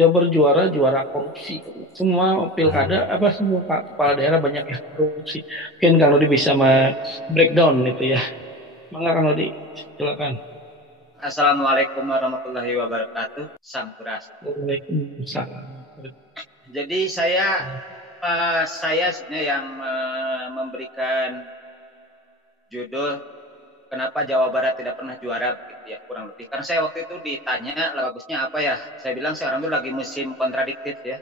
Jabar juara juara korupsi. Semua pilkada apa semua kepala daerah banyak yang korupsi. Mungkin Kang Rudi bisa breakdown itu ya. Mangga Kang Rudi, silakan. Assalamualaikum warahmatullahi wabarakatuh. Sampurasun. Waalaikumsalam. Jadi saya sebenarnya yang memberikan judul kenapa Jawa Barat tidak pernah juara begitu ya kurang lebih. Karena saya waktu itu ditanya bagusnya apa ya. Saya bilang sekarang itu lagi musim kontradiktif ya.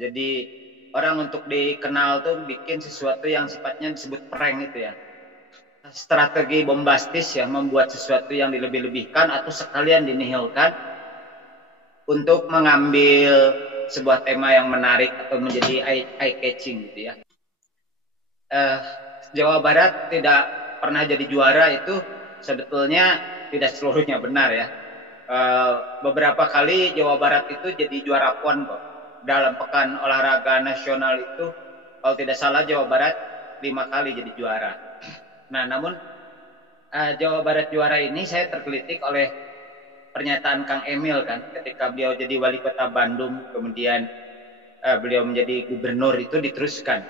Jadi orang untuk dikenal tuh bikin sesuatu yang sifatnya disebut prank itu ya. Strategi bombastis ya membuat sesuatu yang dilebih-lebihkan atau sekalian dinihilkan untuk mengambil sebuah tema yang menarik atau menjadi eye catching gitu ya. Eh, Jawa Barat tidak pernah jadi juara itu sebetulnya tidak seluruhnya benar ya. Beberapa kali Jawa Barat itu jadi juara PON kok. Dalam pekan olahraga nasional itu kalau tidak salah Jawa Barat 5 kali jadi juara. Nah, namun Jawa Barat juara ini saya tergelitik oleh pernyataan Kang Emil kan ketika beliau jadi wali kota Bandung kemudian beliau menjadi gubernur itu diteruskan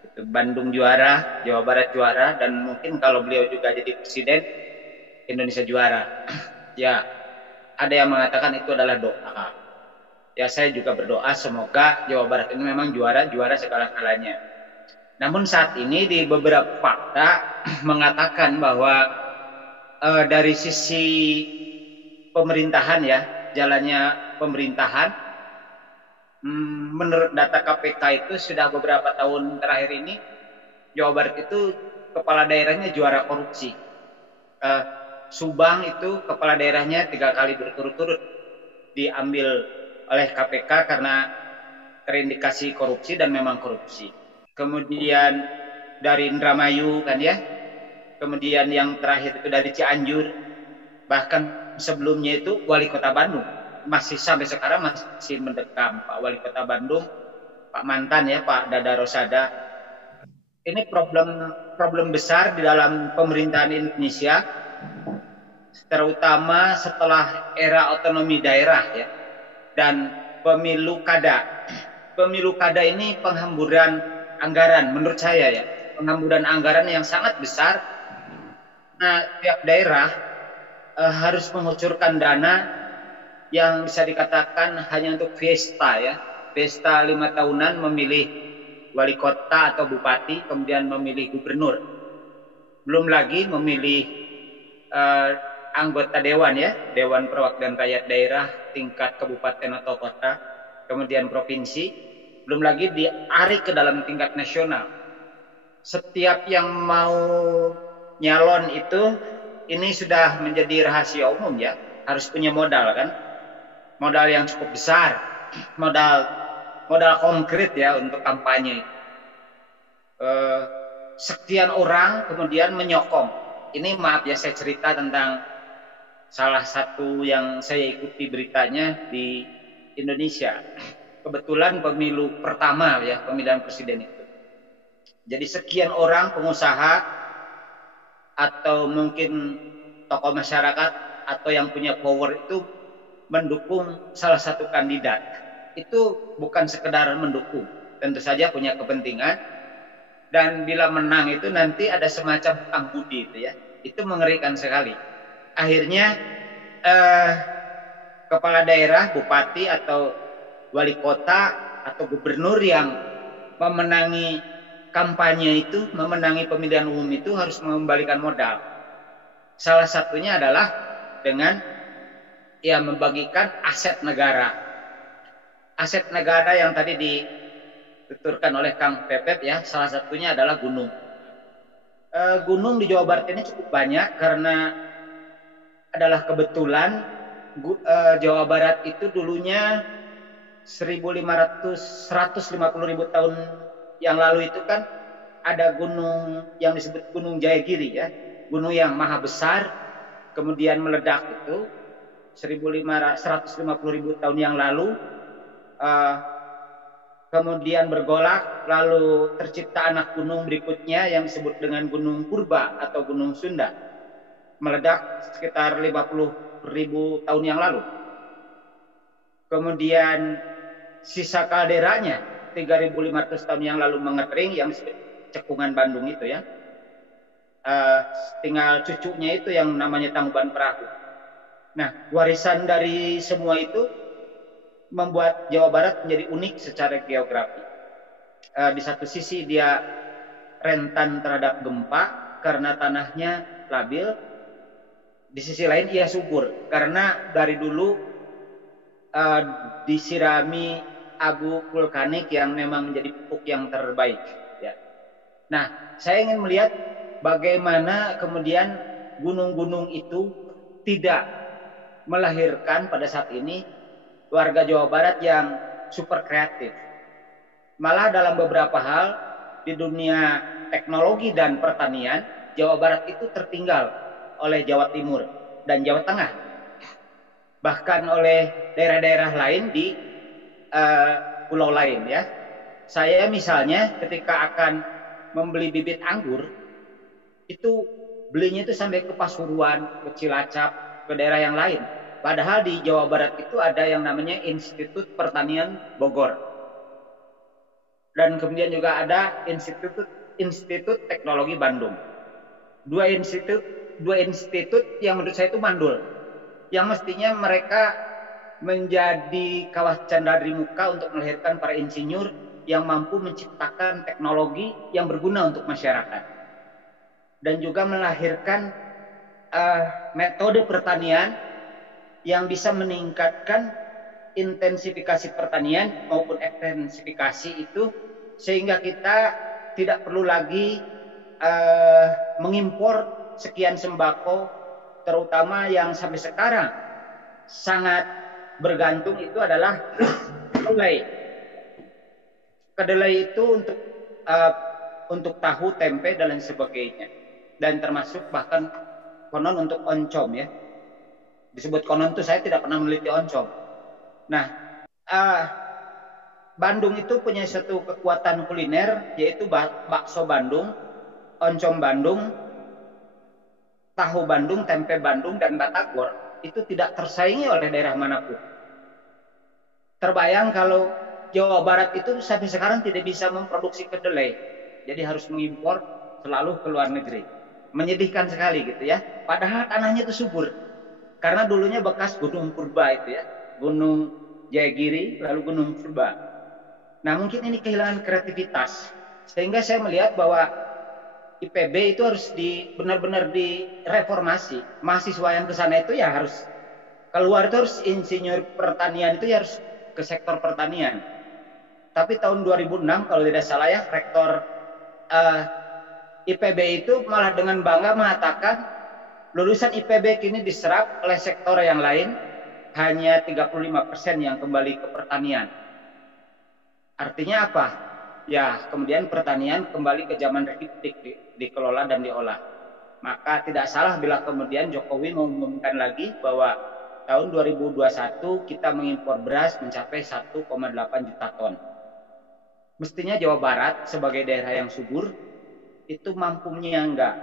itu Bandung juara, Jawa Barat juara, dan mungkin kalau beliau juga jadi presiden Indonesia juara. Ya, ada yang mengatakan itu adalah doa. Ya, saya juga berdoa semoga Jawa Barat ini memang juara segala-galanya. Namun saat ini di beberapa fakta mengatakan bahwa dari sisi pemerintahan ya, jalannya pemerintahan, menurut data KPK itu sudah beberapa tahun terakhir ini Jawa Barat itu kepala daerahnya juara korupsi. Subang itu kepala daerahnya 3 kali berturut-turut diambil oleh KPK karena terindikasi korupsi dan memang korupsi. Kemudian dari Indramayu kan ya, kemudian yang terakhir itu dari Cianjur, bahkan sebelumnya itu wali kota Bandung masih sampai sekarang masih mendekam Pak Wali Kota Bandung, Pak mantan ya Pak Dada Rosada. Ini problem besar di dalam pemerintahan Indonesia, terutama setelah era otonomi daerah ya dan pemilu kada. Pemilu kada ini penghamburan anggaran menurut saya ya, penghamburan anggaran yang sangat besar. Nah, tiap daerah harus mengucurkan dana yang bisa dikatakan hanya untuk fiesta ya. Fiesta 5 tahunan memilih wali kota atau bupati, kemudian memilih gubernur. Belum lagi memilih uh, anggota dewan ya, Dewan Perwakilan Rakyat Daerah tingkat kabupaten atau kota, kemudian provinsi, belum lagi ditarik ke dalam tingkat nasional. Setiap yang mau nyalon itu ini sudah menjadi rahasia umum ya, harus punya modal kan, modal yang cukup besar, modal konkret ya untuk kampanye. Sekian orang kemudian menyokong. Ini maaf ya saya cerita tentang salah satu yang saya ikuti beritanya di Indonesia. Kebetulan pemilu pertama ya, pemilihan presiden itu. Jadi sekian orang pengusaha atau mungkin tokoh masyarakat atau yang punya power itu mendukung salah satu kandidat. Itu bukan sekedar mendukung, tentu saja punya kepentingan, dan bila menang itu nanti ada semacam hutang budi itu ya. Itu mengerikan sekali. Akhirnya kepala daerah, bupati atau wali kota atau gubernur yang memenangi kampanye itu, memenangi pemilihan umum itu harus mengembalikan modal. Salah satunya adalah dengan ya membagikan aset negara. Aset negara yang tadi dituturkan oleh Kang Pepet ya, salah satunya adalah gunung. Gunung di Jawa Barat ini cukup banyak karena adalah kebetulan Jawa Barat itu dulunya 150.000 tahun yang lalu itu kan ada gunung yang disebut Gunung Jayagiri ya, gunung yang maha besar, kemudian meledak itu 150.000 tahun yang lalu, kemudian bergolak, lalu tercipta anak gunung berikutnya yang disebut dengan Gunung Purba atau Gunung Sunda, meledak sekitar 50.000 tahun yang lalu. kemudian sisa kalderanya 3.500 tahun yang lalu mengering, yang cekungan Bandung itu ya. Tinggal cucunya itu yang namanya Tangkuban Perahu. Nah, warisan dari semua itu membuat Jawa Barat menjadi unik secara geografi. Di satu sisi dia rentan terhadap gempa karena tanahnya labil. Di sisi lain ia subur karena dari dulu disirami abu vulkanik yang memang menjadi pupuk yang terbaik. Ya. Nah, saya ingin melihat bagaimana kemudian gunung-gunung itu tidak melahirkan pada saat ini warga Jawa Barat yang super kreatif. Malah dalam beberapa hal di dunia teknologi dan pertanian, Jawa Barat itu tertinggal oleh Jawa Timur dan Jawa Tengah. Bahkan oleh daerah-daerah lain di pulau lain ya. Saya misalnya ketika akan membeli bibit anggur, itu belinya itu sampai ke Pasuruan, ke Cilacap, ke daerah yang lain. Padahal di Jawa Barat itu ada yang namanya Institut Pertanian Bogor. Dan kemudian juga ada Institut Teknologi Bandung. Dua institut yang menurut saya itu mandul. Yang mestinya mereka menjadi kawah candra di muka untuk melahirkan para insinyur yang mampu menciptakan teknologi yang berguna untuk masyarakat. Dan juga melahirkan metode pertanian yang bisa meningkatkan intensifikasi pertanian maupun ekstensifikasi itu, sehingga kita tidak perlu lagi mengimpor sekian sembako, terutama yang sampai sekarang sangat bergantung itu adalah kedelai. Kedelai itu untuk tahu, tempe dan lain sebagainya, dan termasuk bahkan konon untuk oncom ya. Disebut konon itu, saya tidak pernah meneliti oncom. Nah, Bandung itu punya satu kekuatan kuliner, yaitu bakso Bandung, oncom Bandung, tahu Bandung, tempe Bandung, dan batagor. Itu tidak tersaingi oleh daerah manapun. Terbayang kalau Jawa Barat itu sampai sekarang tidak bisa memproduksi kedelai, jadi harus mengimpor selalu ke luar negeri. Menyedihkan sekali gitu ya. Padahal tanahnya itu subur. Karena dulunya bekas Gunung Purba itu ya, Gunung Jayagiri, lalu Gunung Purba. Nah, mungkin ini kehilangan kreativitas, sehingga saya melihat bahwa IPB itu harus benar-benar direformasi. Mahasiswa yang ke sana itu ya harus keluar, itu harus insinyur pertanian, itu ya harus ke sektor pertanian. Tapi tahun 2006 kalau tidak salah ya, rektor IPB itu malah dengan bangga mengatakan lulusan IPB kini diserap oleh sektor yang lain, hanya 35% yang kembali ke pertanian. Artinya apa? Ya, kemudian pertanian kembali ke zaman republik, dikelola dan diolah. Maka tidak salah bila kemudian Jokowi mengumumkan lagi bahwa tahun 2021 kita mengimpor beras mencapai 1,8 juta ton. Mestinya Jawa Barat sebagai daerah yang subur itu mampu menyangga,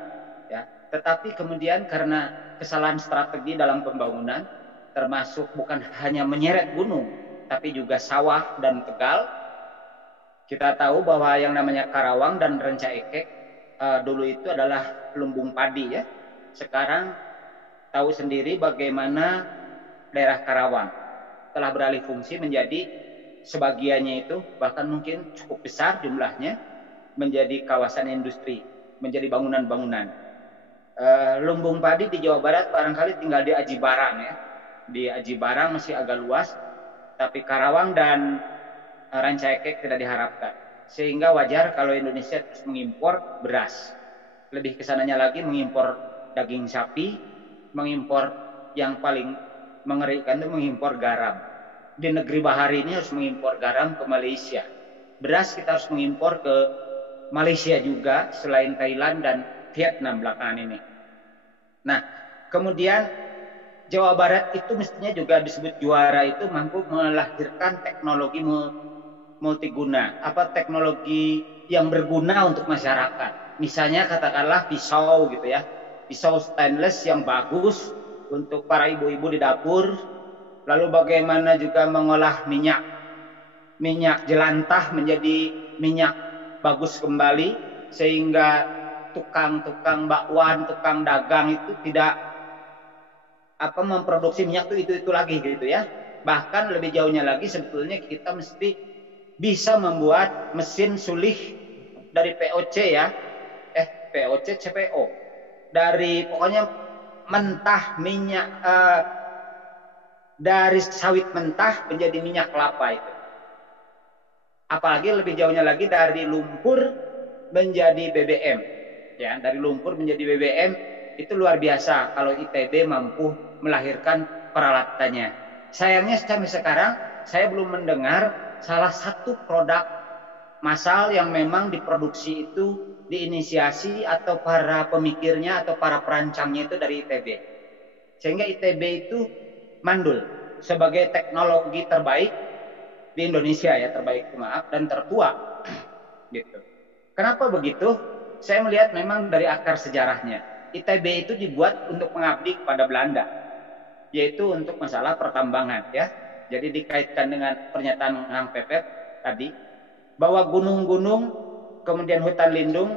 ya. Tetapi kemudian karena kesalahan strategi dalam pembangunan, termasuk bukan hanya menyeret gunung, tapi juga sawah dan tegal. Kita tahu bahwa yang namanya Karawang dan Rancaikek dulu itu adalah lumbung padi ya. Sekarang tahu sendiri bagaimana daerah Karawang telah beralih fungsi menjadi sebagiannya itu, bahkan mungkin cukup besar jumlahnya, menjadi kawasan industri, menjadi bangunan-bangunan. Lumbung padi di Jawa Barat barangkali tinggal di Aji Barang ya. Di Aji Barang masih agak luas, tapi Karawang dan Rancaikek tidak diharapkan. Sehingga wajar kalau Indonesia terus mengimpor beras. Lebih kesananya lagi mengimpor daging sapi, mengimpor yang paling mengerikan itu mengimpor garam. Di negeri bahari ini harus mengimpor garam ke Malaysia. Beras kita harus mengimpor ke Malaysia juga, selain Thailand dan Vietnam belakangan ini. Nah, kemudian Jawa Barat itu mestinya juga disebut juara, itu mampu melahirkan teknologi multiguna, teknologi yang berguna untuk masyarakat. Misalnya katakanlah pisau gitu ya, pisau stainless yang bagus untuk para ibu-ibu di dapur, lalu bagaimana juga mengolah minyak jelantah menjadi minyak bagus kembali, sehingga tukang-tukang bakwan, tukang dagang itu tidak memproduksi minyak itu lagi gitu ya. Bahkan lebih jauhnya lagi sebetulnya kita mesti bisa membuat mesin sulih dari POC ya, POC CPO, dari pokoknya mentah minyak dari sawit mentah menjadi minyak kelapa itu. Apalagi lebih jauhnya lagi dari lumpur menjadi BBM. Ya, dari lumpur menjadi BBM itu luar biasa kalau ITB mampu melahirkan peralatannya. Sayangnya sampai sekarang saya belum mendengar salah satu produk massal yang memang diproduksi itu diinisiasi atau para pemikirnya atau para perancangnya itu dari ITB. Sehingga ITB itu mandul sebagai teknologi terbaik di Indonesia ya, terbaik maaf, dan tertua gitu. Kenapa begitu? Saya melihat memang dari akar sejarahnya. ITB itu dibuat untuk mengabdi kepada Belanda, yaitu untuk masalah pertambangan ya. Jadi dikaitkan dengan pernyataan Kang Pepet tadi bahwa gunung-gunung, kemudian hutan lindung,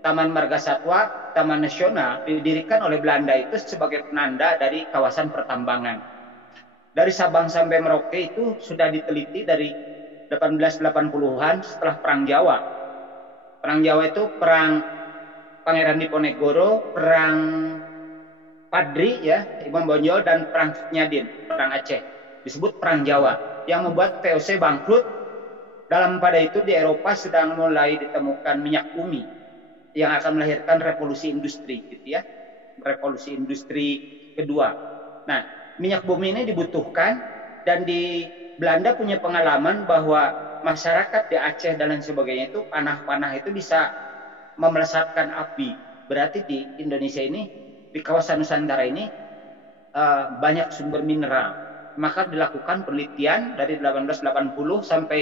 Taman Marga Satwa, Taman Nasional didirikan oleh Belanda itu sebagai penanda dari kawasan pertambangan. Dari Sabang sampai Merauke itu sudah diteliti dari 1880-an setelah Perang Jawa. Perang Jawa itu perang Pangeran Diponegoro, perang Padri ya, Imam Bonjol, dan perang Nyadin, perang Aceh. Disebut Perang Jawa yang membuat VOC bangkrut. Dalam pada itu di Eropa sedang mulai ditemukan minyak bumi yang akan melahirkan revolusi industri gitu ya. Revolusi industri kedua. Nah, minyak bumi ini dibutuhkan, dan di Belanda punya pengalaman bahwa masyarakat di Aceh dan lain sebagainya itu panah-panah itu bisa memelesatkan api. Berarti di Indonesia ini, di kawasan Nusantara ini banyak sumber mineral. Maka dilakukan penelitian dari 1880 sampai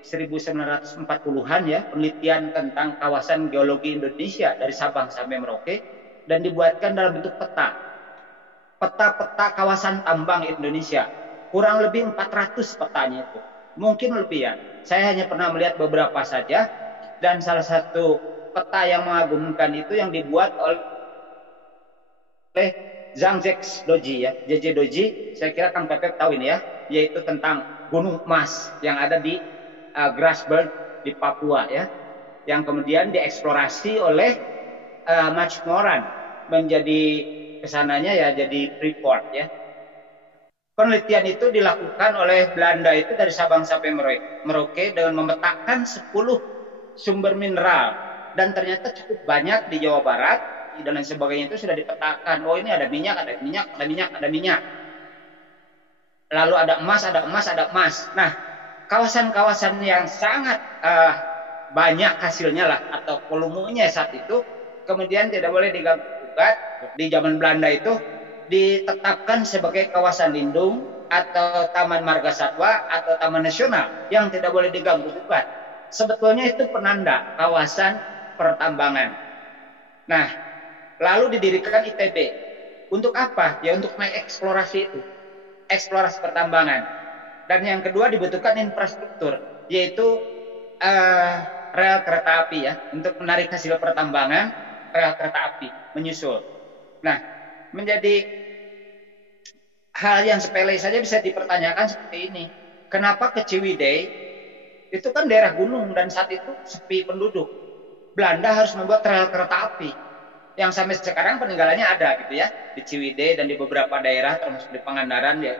1940-an ya, penelitian tentang kawasan geologi Indonesia dari Sabang sampai Merauke, dan dibuatkan dalam bentuk peta kawasan tambang Indonesia. Kurang lebih 400 petanya itu. Mungkin lebih ya. Saya hanya pernah melihat beberapa saja, dan salah satu peta yang mengagumkan itu yang dibuat oleh Zhang Doji ya, JJ Doji. Saya kira Kang Pepet tahu ini ya, yaitu tentang gunung emas yang ada di Grasberg di Papua ya, yang kemudian dieksplorasi oleh Max Moran menjadi kesananya ya jadi Freeport ya. Penelitian itu dilakukan oleh Belanda itu dari Sabang sampai Merauke dengan memetakan 10 sumber mineral, dan ternyata cukup banyak di Jawa Barat dan lain sebagainya itu sudah dipetakan. Oh, ini ada minyak, ada minyak, ada minyak, ada minyak. Lalu ada emas, ada emas, ada emas. Nah, kawasan-kawasan yang sangat banyak hasilnya lah atau volumenya saat itu kemudian tidak boleh diganggu-gugat. Di zaman Belanda itu ditetapkan sebagai kawasan lindung atau Taman Marga Satwa atau Taman Nasional yang tidak boleh diganggu-gugat. Sebetulnya itu penanda kawasan pertambangan. Nah, lalu didirikan ITB. Untuk apa? Ya untuk mengeksplorasi itu. Eksplorasi pertambangan. Dan yang kedua dibutuhkan infrastruktur, yaitu rel kereta api ya, untuk menarik hasil pertambangan, rel kereta api menyusul. Nah, menjadi hal yang sepele saja bisa dipertanyakan seperti ini. Kenapa ke Ciwidey itu kan daerah gunung dan saat itu sepi penduduk. Belanda harus membuat rel kereta api yang sampai sekarang peninggalannya ada gitu ya, di Ciwidey dan di beberapa daerah termasuk di Pangandaran ya.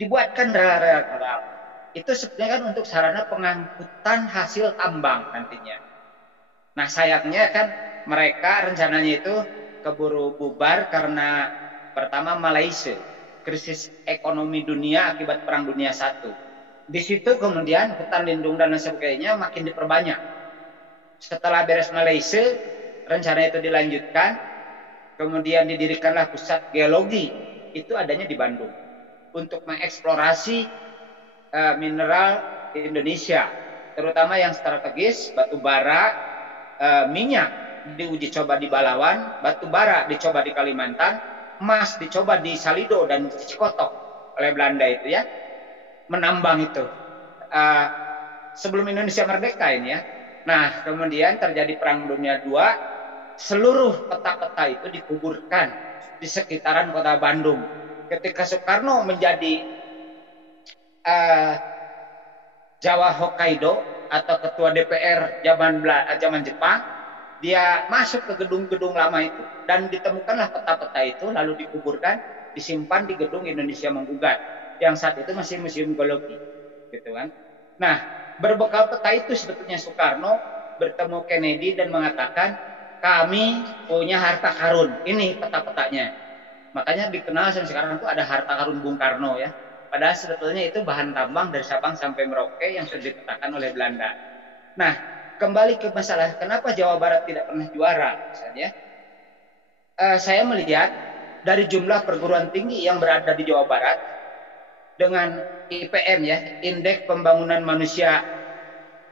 Dibuatkan rel-rel kereta api. Itu sebenarnya kan untuk sarana pengangkutan hasil tambang nantinya. Nah, sayangnya kan mereka rencananya itu keburu bubar karena pertama Malaysia, krisis ekonomi dunia akibat Perang Dunia I. Di situ kemudian hutan lindung dan lain sebagainya makin diperbanyak. Setelah beres Malaysia, rencana itu dilanjutkan, kemudian didirikanlah pusat geologi, itu adanya di Bandung, untuk mengeksplorasi mineral di Indonesia, terutama yang strategis, batu bara, minyak diuji coba di Balawan, batu bara dicoba di Kalimantan, emas dicoba di Salido dan Cikotok. oleh Belanda itu ya, menambang itu. Sebelum Indonesia merdeka ini ya. Nah, kemudian terjadi Perang Dunia II, seluruh peta-peta itu dikuburkan di sekitaran kota Bandung. Ketika Soekarno menjadi Jawa Hokkaido atau ketua DPR zaman Jepang, dia masuk ke gedung-gedung lama itu dan ditemukanlah peta-peta itu lalu dikuburkan, disimpan di gedung Indonesia Menggugat yang saat itu masih Museum Geologi, gitu kan. Nah, berbekal peta itu sebetulnya Soekarno bertemu Kennedy dan mengatakan, kami punya harta karun, ini peta-petanya. Makanya dikenal sekarang itu ada harta karun Bung Karno ya. Padahal sebetulnya itu bahan tambang dari Sabang sampai Merauke yang sudah dipetakan oleh Belanda. Nah, kembali ke masalah kenapa Jawa Barat tidak pernah juara misalnya. Saya melihat dari jumlah perguruan tinggi yang berada di Jawa Barat dengan IPM ya, Indeks Pembangunan Manusia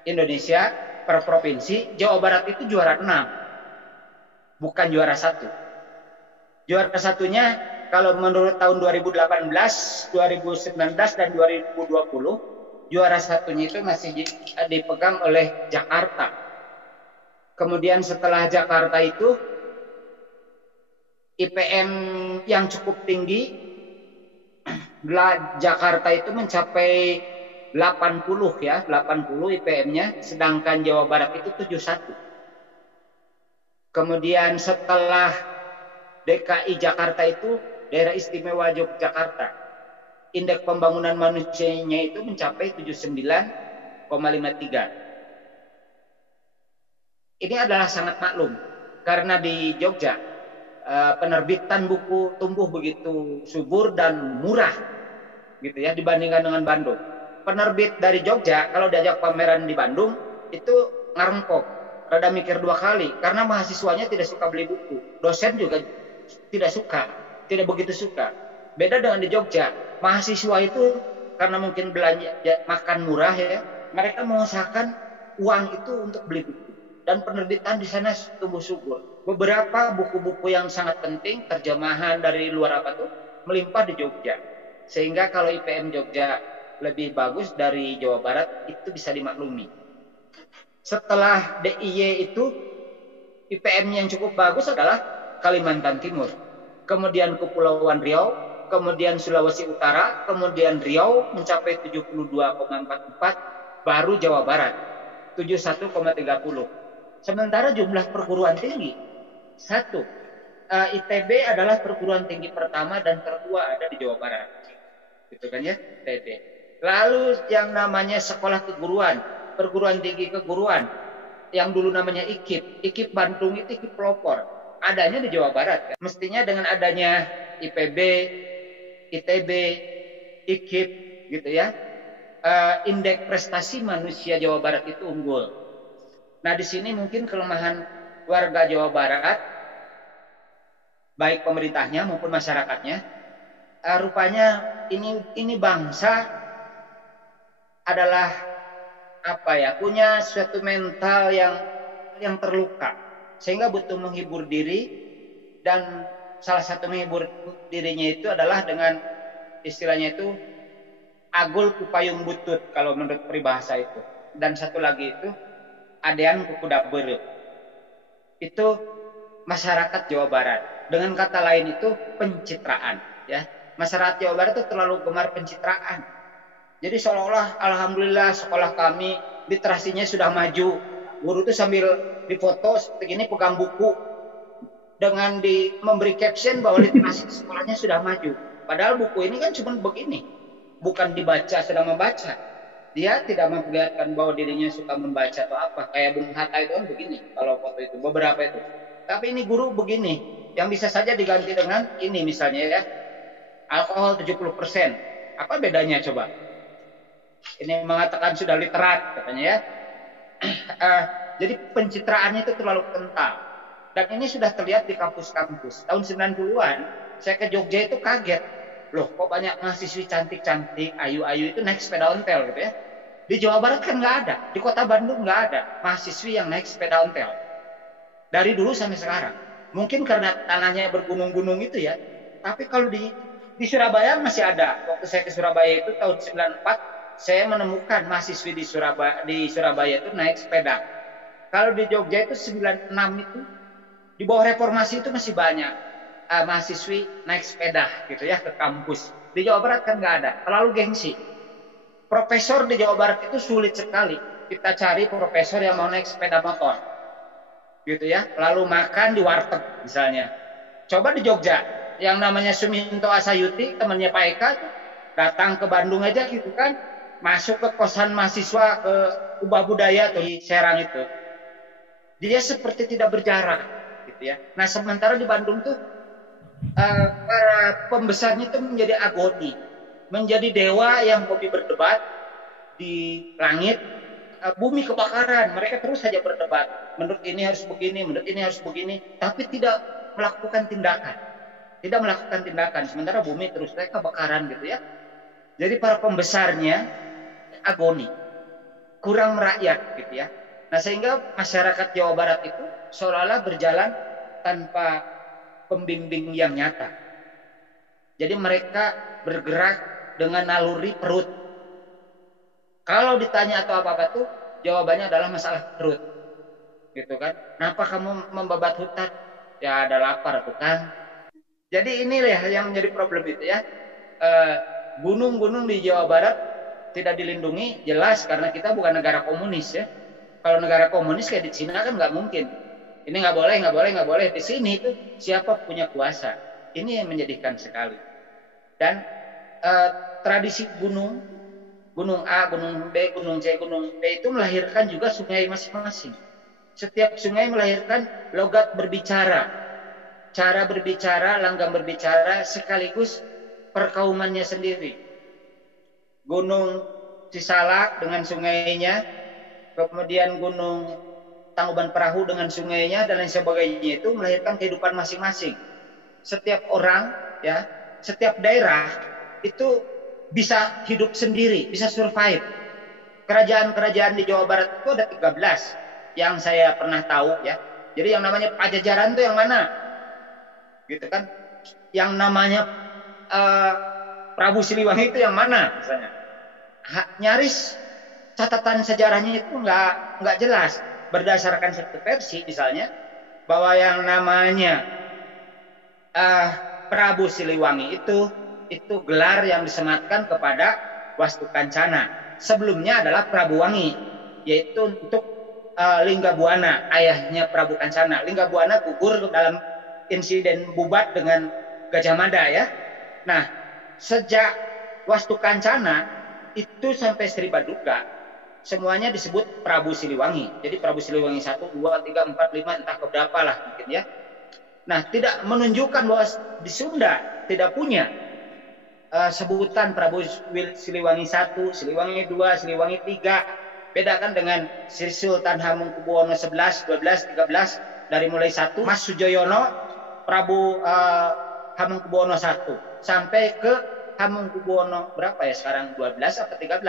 Indonesia per provinsi, Jawa Barat itu juara 6. Bukan juara 1. Juara satunya kalau menurut tahun 2018, 2019 dan 2020, juara satunya itu masih dipegang oleh Jakarta. Kemudian setelah Jakarta itu IPM yang cukup tinggi, Jakarta itu mencapai 80 ya, 80 IPM-nya, sedangkan Jawa Barat itu 71. Kemudian setelah DKI Jakarta itu Daerah Istimewa Yogyakarta, Indeks Pembangunan Manusianya itu mencapai 79,53. Ini adalah sangat maklum karena di Jogja penerbitan buku tumbuh begitu subur dan murah gitu ya dibandingkan dengan Bandung. Penerbit dari Jogja kalau diajak pameran di Bandung itu ngarengkok, rada mikir 2 kali karena mahasiswanya tidak suka beli buku, dosen juga tidak begitu suka. Beda dengan di Jogja, mahasiswa itu karena mungkin belanja makan murah ya, mereka mengusahakan uang itu untuk beli buku. Dan penerbitan di sana tumbuh subur. Beberapa buku-buku yang sangat penting, terjemahan dari luar melimpah di Jogja. Sehingga kalau IPM Jogja lebih bagus dari Jawa Barat, itu bisa dimaklumi. Setelah DIY itu, IPM yang cukup bagus adalah Kalimantan Timur. Kemudian Kepulauan Riau, kemudian Sulawesi Utara, kemudian Riau mencapai 72,44, baru Jawa Barat 71,30. Sementara jumlah perguruan tinggi 1, ITB adalah perguruan tinggi pertama dan tertua ada di Jawa Barat, gitu kan ya, ITB. Lalu yang namanya sekolah keguruan, perguruan tinggi keguruan, yang dulu namanya IKIP Bandung itu IKIP Pelopor, adanya di Jawa Barat. Mestinya dengan adanya IPB, ITB, IKIP gitu ya, indeks prestasi manusia Jawa Barat itu unggul. Nah, di sini mungkin kelemahan warga Jawa Barat, baik pemerintahnya maupun masyarakatnya, rupanya ini bangsa adalah punya suatu mental yang terluka, sehingga butuh menghibur diri, dan salah satu menghibur dirinya itu adalah dengan istilahnya itu agul kupayung butut kalau menurut peribahasa itu, dan satu lagi itu adean kukuda berep. Itu masyarakat Jawa Barat. Dengan kata lain itu pencitraan ya. Masyarakat Jawa Barat itu terlalu gemar pencitraan. Jadi seolah-olah alhamdulillah sekolah kami literasinya sudah maju. Guru itu sambil difoto seperti ini pegang buku dengan memberi caption bahwa literasi sekolahnya sudah maju. Padahal buku ini kan cuma begini. Bukan dibaca sedang membaca. Dia tidak memperlihatkan bahwa dirinya suka membaca atau apa. Kayak Bung Hatta itu kan begini kalau foto itu, beberapa itu. Tapi ini guru begini, yang bisa saja diganti dengan ini misalnya ya, alkohol 70%. Apa bedanya coba? Ini mengatakan sudah literat katanya ya. Jadi pencitraannya itu terlalu kental. Dan ini sudah terlihat di kampus-kampus. Tahun 90-an, saya ke Jogja itu kaget. Loh, kok banyak mahasiswi cantik-cantik, ayu-ayu itu naik sepeda ontel gitu ya. Di Jawa Barat kan nggak ada. Di kota Bandung nggak ada mahasiswi yang naik sepeda ontel. Dari dulu sampai sekarang. Mungkin karena tanahnya bergunung-gunung itu ya. Tapi kalau di Di Surabaya masih ada. Waktu saya ke Surabaya itu tahun 94, saya menemukan mahasiswi di Surabaya itu naik sepeda. Kalau di Jogja itu 96 itu, di bawah reformasi itu masih banyak mahasiswi naik sepeda gitu ya ke kampus. Di Jawa Barat kan nggak ada, terlalu gengsi. Profesor di Jawa Barat itu sulit sekali. Kita cari profesor yang mau naik sepeda motor. Gitu ya. Lalu makan di warteg misalnya. Coba di Jogja, yang namanya Suminto Asayuti, temannya Pak Eka, datang ke Bandung aja gitu kan. Masuk ke kosan mahasiswa ke Ubah Budaya tuh di Serang itu. Dia seperti tidak berjarak gitu ya. Nah, sementara di Bandung tuh para pembesarnya itu menjadi agoni, menjadi dewa yang hobi berdebat di langit, bumi kebakaran, mereka terus saja berdebat. Menurut ini harus begini, menurut ini harus begini, tapi tidak melakukan tindakan. Tidak melakukan tindakan, sementara bumi terus saja kebakaran gitu ya. Jadi para pembesarnya agoni, kurang merakyat gitu ya. Nah, sehingga masyarakat Jawa Barat itu seolah-olah berjalan tanpa pembimbing yang nyata. Jadi mereka bergerak dengan naluri perut. Kalau ditanya atau apa-apa tuh, jawabannya adalah masalah perut. Gitu kan. Kenapa kamu membabat hutan? Ya ada lapar tuh kan. Jadi inilah yang menjadi problem itu ya. Gunung-gunung di Jawa Barat tidak dilindungi, jelas karena kita bukan negara komunis ya. Kalau negara komunis kayak di Cina kan nggak mungkin. Ini nggak boleh, nggak boleh, nggak boleh. Di sini itu siapa punya kuasa. Ini yang menjadikan sekali. Dan tradisi gunung, gunung A, gunung B, gunung C, gunung D itu melahirkan juga sungai masing-masing. Setiap sungai melahirkan logat berbicara, cara berbicara, langgam berbicara, sekaligus perkaumannya sendiri. Gunung Cisalak dengan sungainya, kemudian gunung Tangkuban Perahu dengan sungainya dan lain sebagainya itu melahirkan kehidupan masing-masing. Setiap orang ya, setiap daerah itu bisa hidup sendiri, bisa survive. Kerajaan-kerajaan di Jawa Barat itu ada 13 yang saya pernah tahu ya. Jadi yang namanya Pajajaran itu yang mana? Gitu kan? Yang namanya Prabu Siliwangi itu yang mana misalnya? Nyaris catatan sejarahnya itu nggak jelas. Berdasarkan satu versi misalnya bahwa yang namanya Prabu Siliwangi itu gelar yang disematkan kepada Wastu Kancana. Sebelumnya adalah Prabu Wangi, yaitu untuk Linggabuana, ayahnya Prabu Kancana. Linggabuana gugur dalam insiden bubat dengan Gajah Mada ya. Nah, sejak Wastu Kancana itu sampai Sri Baduga semuanya disebut Prabu Siliwangi. Jadi Prabu Siliwangi 1, 2, 3, 4, 5 entah keberapa lah mungkin ya. Nah, tidak menunjukkan bahwa di Sunda tidak punya sebutan Prabu Siliwangi 1, Siliwangi 2, Siliwangi 3. Bedakan dengan Sri Sultan Hamengkubuwono 11, 12, 13 dari mulai 1 Mas Sujoyono Prabu Hamengkubuwono 1 sampai ke Hamengkubuwono berapa ya sekarang, 12 atau 13.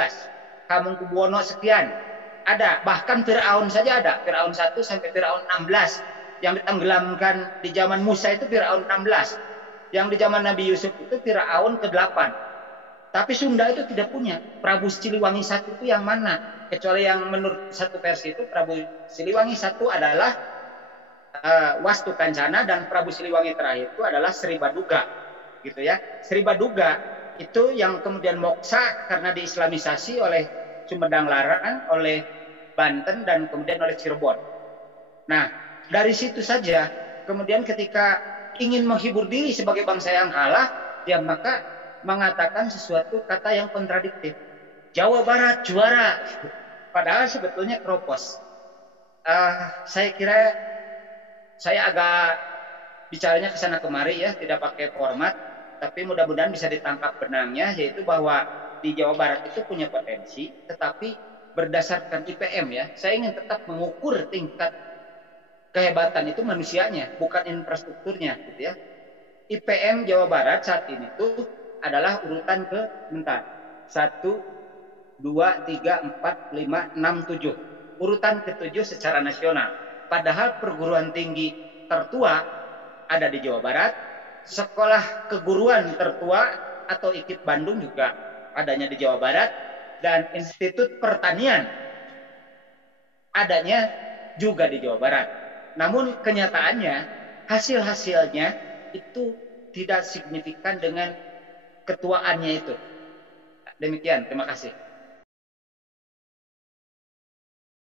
Hamengkubuwono sekian ada, bahkan Firaun saja ada, Firaun 1 sampai Firaun 16 yang ditenggelamkan di zaman Musa itu Firaun 16, yang di zaman Nabi Yusuf itu Firaun ke-8. Tapi Sunda itu tidak punya Prabu Siliwangi 1 itu yang mana, kecuali yang menurut satu versi itu Prabu Siliwangi 1 adalah Wastu Kancana dan Prabu Siliwangi terakhir itu adalah Sri Baduga gitu ya. Sri Baduga itu yang kemudian moksa karena diislamisasi oleh Sumedang Larang, oleh Banten dan kemudian oleh Cirebon. Nah, dari situ saja kemudian ketika ingin menghibur diri sebagai bangsa yang kalah, dia maka mengatakan sesuatu kata yang kontradiktif. Jawa Barat juara, padahal sebetulnya keropos. Saya kira saya agak bicaranya ke sana kemari ya, tidak pakai format, tapi mudah-mudahan bisa ditangkap benangnya, yaitu bahwa di Jawa Barat itu punya potensi, tetapi berdasarkan IPM ya, saya ingin tetap mengukur tingkat kehebatan itu manusianya, bukan infrastrukturnya gitu ya. IPM Jawa Barat saat ini tuh adalah urutan ke 1, 2, 3, 4, 5, 6, 7. Urutan ke-7 secara nasional. Padahal perguruan tinggi tertua ada di Jawa Barat, sekolah keguruan tertua atau IKIP Bandung juga adanya di Jawa Barat, dan Institut Pertanian adanya juga di Jawa Barat. Namun kenyataannya hasil-hasilnya itu tidak signifikan dengan ketuaannya itu. Demikian, terima kasih.